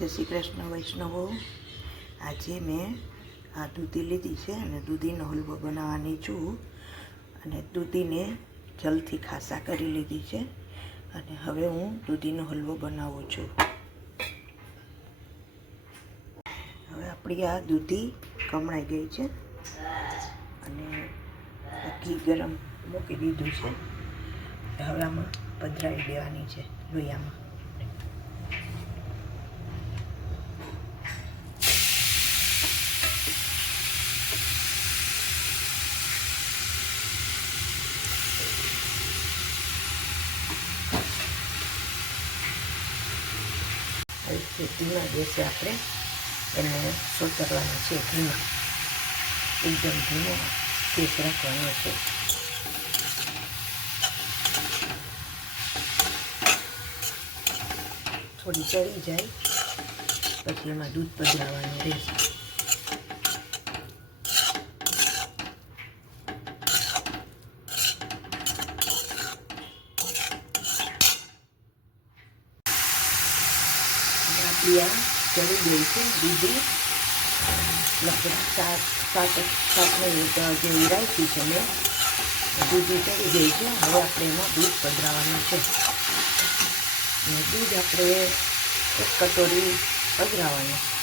જય શ્રી કૃષ્ણ વૈષ્ણવો. આજે મેં, આ દૂધી લીધી છે અને દૂધીનો હલવો બનાવવાની છું. અને દૂધીને જલથી ખાસા કરી લીધી છે. અને હવે હું દૂધીનો હલવો બનાવું છું. હવે આપણી આ દૂધી કમળાઈ ગઈ છે. અને ઘી ગરમ મૂકી દીધું છે. હવે આમાં પધરાવી દેવાની છે લોહીયામાં. હવે ધીમા ગેસે આપણે એને સોતરવાના છે. ધીમા એકદમ ધીમો ગેસ રાખવાનો છે. થોડી ચડી જાય, પછી એમાં દૂધ પધરાવાનું રહેશે. આ ચડી ગઈ છે દૂધી લગભગ સાત સાત સાત મિનિટ જેવી રાખી છે મેં દૂધી ચડી ગઈ છે હવે આપણે એમાં દૂધ પધરાવવાનું છે અને દૂધ આપણે એક કટોરી પધરાવવાનું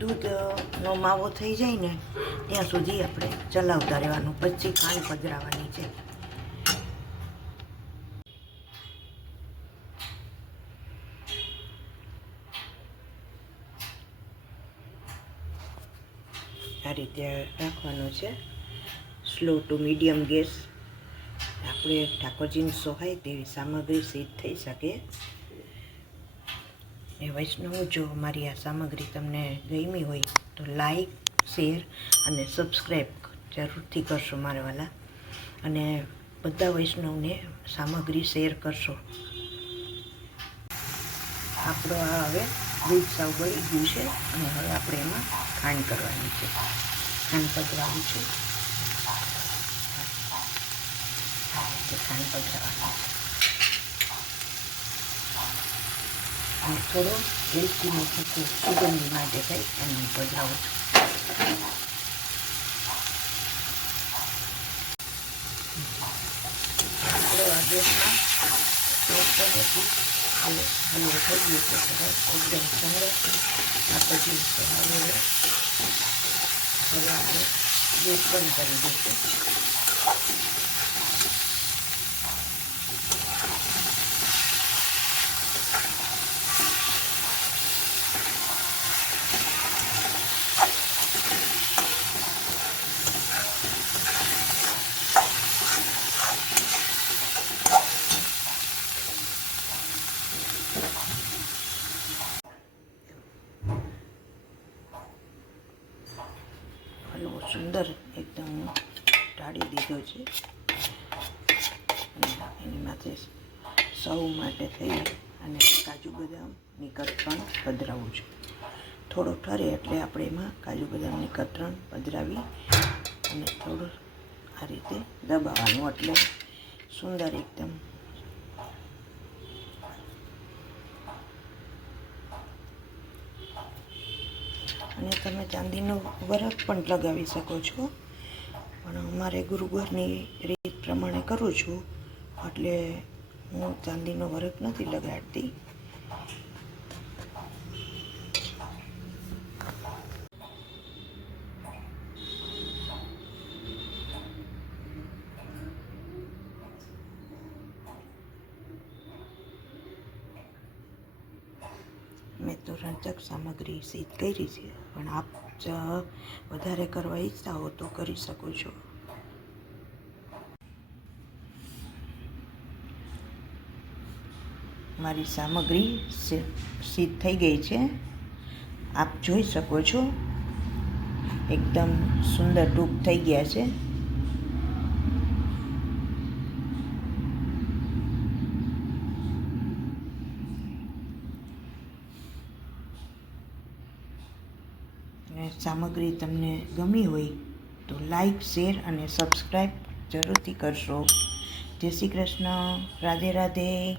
દૂધનો માવો થઈ જાય ને, ત્યાં સુધી આપણે ચલાવતા રહેવાનું. પછી ખાંડ પધરાવાની છે. આ રીતે રાખવાનું છે. Slow to medium gas. આપણે ઠાકોરજીની સોહાય તેવી સામગ્રી સિદ્ધ થઈ શકે. એ વૈષ્ણવ, જો મારી આ સામગ્રી તમને ગમી હોય તો લાઈક, શેર અને સબસ્ક્રાઈબ જરૂરથી કરશો મારા વાલા. અને બધા વૈષ્ણવને સામગ્રી શેર કરશો. આપણો આ હવે દૂધ સાવ બળી ગયું છે અને હવે આપણે એમાં ખાંડ કરવાની છે. ખાંડ પધરાવું છું. ખાંડ પધરાવવાની છે અને થોડો એલચીનો ભૂકો સુગંધી માટે થઈ અને હું પધરાવું છું આપણો આ ગેસમાં સ્ટોવ પર હતી હવે હલવો થઈ ગયો છે સરસ એકદમ સરસ આ પછી હવે હવે આપણે ગેસ બંધ કરી દઈશું હલવો સુંદર એકદમ ઢાળી દીધો છે. એની માથે સૌ માટે થઈ અને કાજુ બદામની કતરણ પધરાવું છું. થોડો ઠરે એટલે આપણે એમાં કાજુ બદામની કતરણ પધરાવી અને થોડું આ રીતે દબાવવાનું. એટલે સુંદર એકદમ અને તમે ચાંદીનો વરખ પણ લગાવી શકો છો. પણ અમારે ગુરુવારની રીત પ્રમાણે કરું છું. એટલે હું ચાંદીનો વરખ નથી લગાડતી મેં તો રંજક સામગ્રી સિદ્ધ કરી છે. પણ આપ જ વધારે કરવા ઈચ્છતા હો તો કરી શકો છો. મારી સામગ્રી સિ- સિદ્ધ થઈ ગઈ છે. આપ જોઈ શકો છો. એકદમ સુંદર ટૂંક થઈ ગયા છે. સામગ્રી તમને ગમી હોય તો લાઈક, શેર અને સબસ્ક્રાઈબ જરૂરથી કરશો. જય શ્રી કૃષ્ણ. રાધે રાધે.